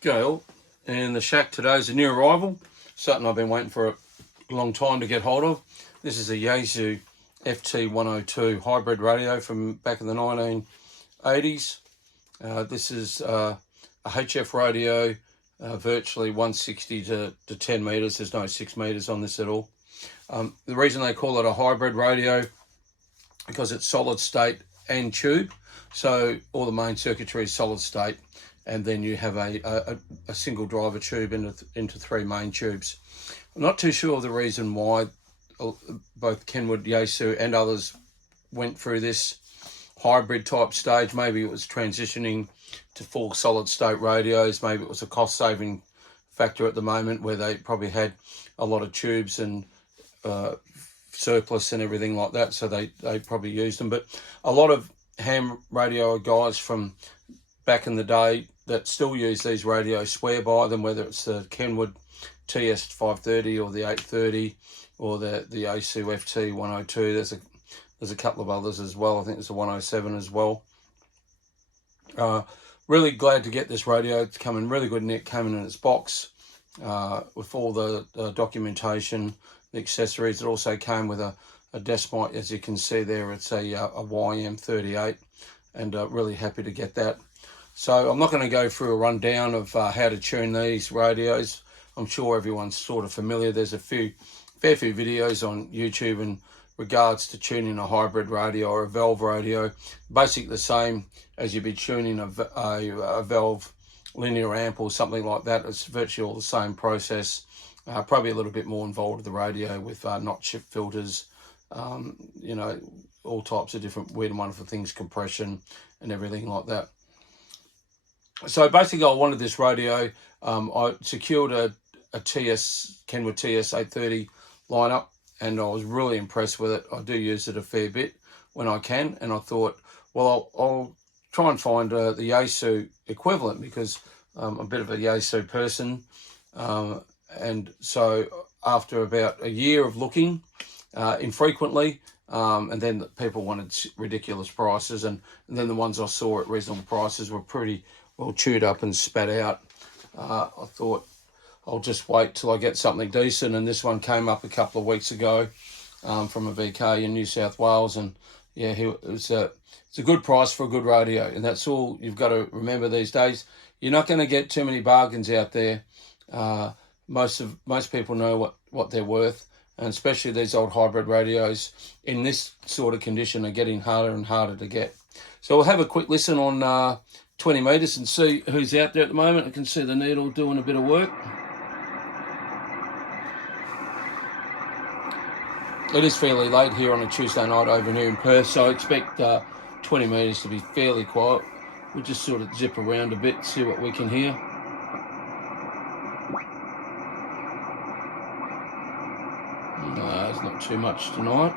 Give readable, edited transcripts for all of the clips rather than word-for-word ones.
Gail, and the shack today is a new arrival, something I've been waiting for a long time to get hold of. This is a Yaesu FT-102 hybrid radio from back in the 1980s. This is a HF radio, virtually 160 to 10 metres. There's no 6 metres on this at all. The reason they call it a hybrid radio, because it's solid state and tube. So all the main circuitry is solid state, and then you have a single driver tube into 3 main tubes. I'm not too sure of the reason why both Kenwood, Yaesu and others went through this hybrid type stage. Maybe it was transitioning to full solid state radios. Maybe it was a cost saving factor at the moment where they probably had a lot of tubes and surplus and everything like that, so they probably used them. But a lot of ham radio guys from back in the day that still use these radios swear by them, whether it's the Kenwood TS530 or the 830 or the Yaesu FT-102. There's a couple of others as well. I think there's a 107 as well. Really glad to get this radio. It's come in really good nick, came in its box with all the documentation, the accessories. It also came with a desk mic, as you can see there. It's a YM38, and really happy to get that. So I'm not going to go through a rundown of how to tune these radios. I'm sure everyone's sort of familiar. There's a fair few videos on YouTube in regards to tuning a hybrid radio or a valve radio. Basically the same as you'd be tuning a valve linear amp or something like that. It's virtually all the same process. Probably a little bit more involved with the radio with notch shift filters, you know, all types of different weird and wonderful things, compression and everything like that. So basically I wanted this radio. I secured a Kenwood TS830 lineup, and I was really impressed with it. I do use it a fair bit when I can, and I thought, well, I'll try and find the Yaesu equivalent, because I'm a bit of a Yaesu person. And so after about a year of looking infrequently, and then people wanted ridiculous prices, and then the ones I saw at reasonable prices were pretty well chewed up and spat out. I thought I'll just wait till I get something decent, and this one came up a couple of weeks ago from a VK in New South Wales, and yeah, it's a good price for a good radio, and that's all you've got to remember these days. You're not going to get too many bargains out there. Most people know what they're worth, and especially these old hybrid radios in this sort of condition are getting harder and harder to get. So we'll have a quick listen on 20 metres and see who's out there at the moment. I can see the needle doing a bit of work. It is fairly late here on a Tuesday night over here in Perth, so I expect 20 metres to be fairly quiet. We'll just sort of zip around a bit, see what we can hear. No, there's not too much tonight.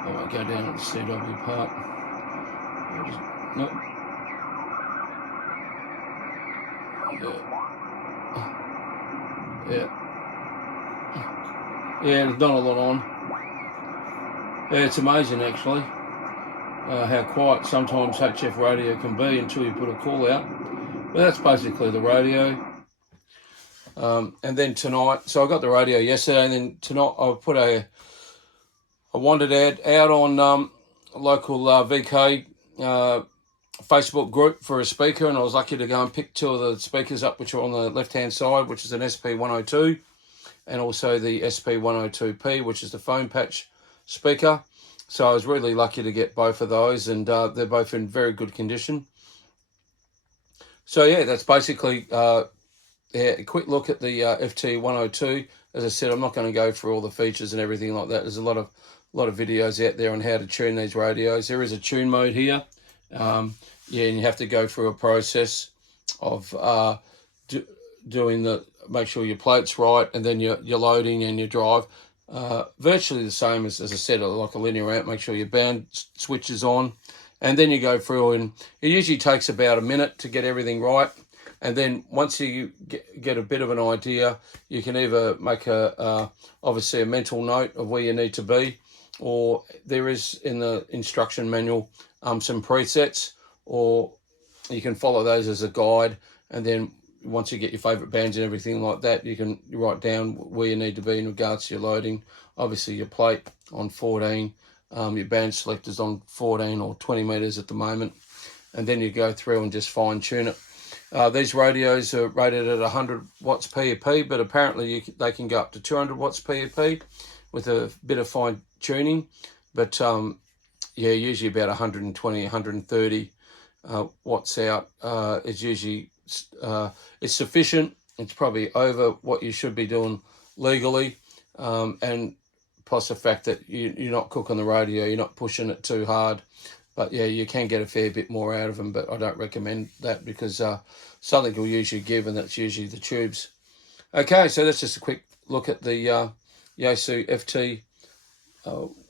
I won't go down at the CW part. Nope. Yeah. Yeah, there's not a lot on. Yeah, it's amazing actually how quiet sometimes HF radio can be until you put a call out. But that's basically the radio. And then tonight, so I got the radio yesterday, and then tonight I put a wanted ad out on local VK Facebook group for a speaker, and I was lucky to go and pick 2 of the speakers up, which are on the left-hand side, which is an SP102, and also the SP102P, which is the phone patch speaker. So I was really lucky to get both of those, and they're both in very good condition. So yeah, that's basically a quick look at the FT102. As I said, I'm not going to go through all the features and everything like that. There's a lot of videos out there on how to tune these radios. There is a tune mode here. Yeah, and you have to go through a process of make sure your plate's right, and then your loading and your drive. Virtually the same as I said, like a linear amp. Make sure your band switch is on, and then you go through, and it usually takes about a minute to get everything right. And then once you get a bit of an idea, you can either make obviously a mental note of where you need to be, or there is in the instruction manual some presets, or You can follow those as a guide, and then once you get your favourite bands and everything like that, you can write down where you need to be in regards to your loading. Obviously your plate on 14, your band selector's on 14 or 20 metres at the moment, and then you go through and just fine tune it. These radios are rated at 100 watts PEP, but apparently they can go up to 200 watts PEP with a bit of fine tuning. But yeah, usually about 120, 130 watts out is usually it's sufficient. It's probably over what you should be doing legally, and plus the fact that you're not cooking the radio, you're not pushing it too hard. But yeah, you can get a fair bit more out of them, but I don't recommend that because something will usually give, and that's usually the tubes. Okay, so that's just a quick look at the Yaesu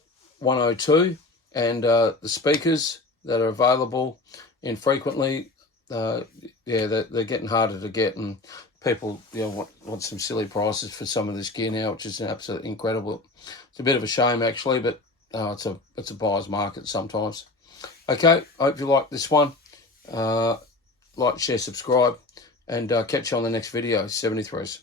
FT-102 and the speakers that are available infrequently. Yeah, they're getting harder to get, and people want some silly prices for some of this gear now, which is absolutely incredible. It's a bit of a shame actually, but it's a buyer's market sometimes. Okay, I hope you like this one. Like, share, subscribe, and catch you on the next video. 73s.